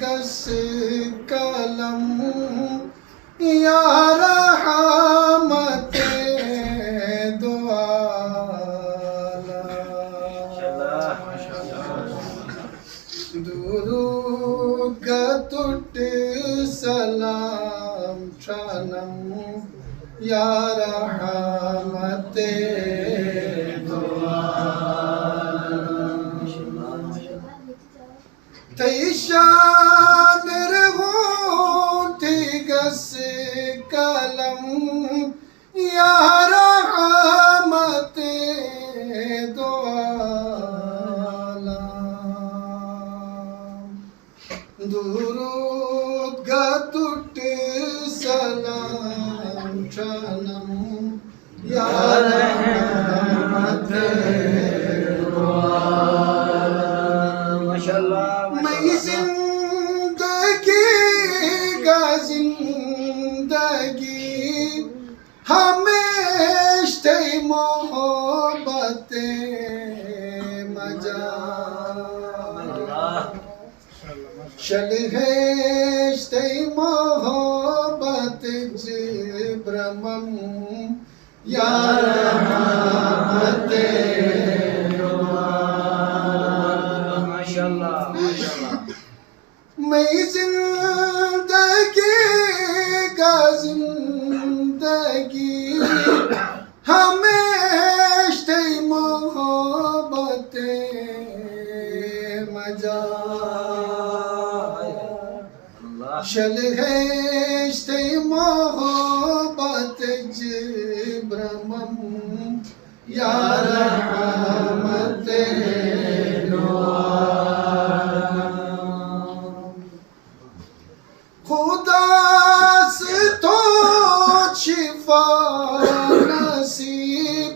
गस कलम या रहमत दो आलम दुरूद का तुट सलाम सनम या रहमत दो तैशान रहूती गस कलम या रहमत दो आलम दुरूद का तुट सलाम सनम या रहमत दो आलम मैं जिंदगी का जिंदगी हमेशा मोहब्बत मजा चल है मोहब्बत जिब्रमम या रहमत मैं जिंदगी का जिंदगी हमेशा मोहब्बत मजा चल है मोहब्बत जिब्रमम या रहमत दो खुदा से तो शिफा नसीब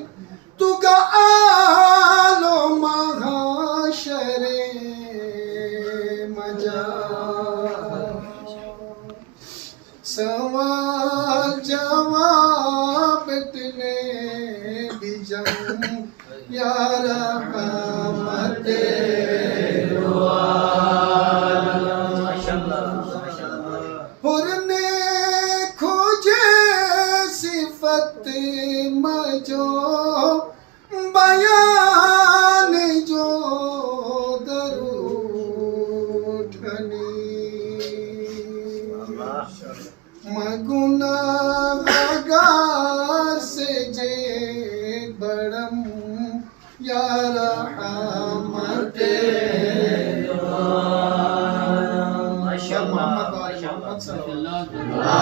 तुगा आलो महाशरे मजा सवाल जवाब इतने बिजम या रहमत दो पुरने खोजे सिफत मजो बयान जो दरूठनी मगुनाहगार से जे बड़म या रहमत दो आलम।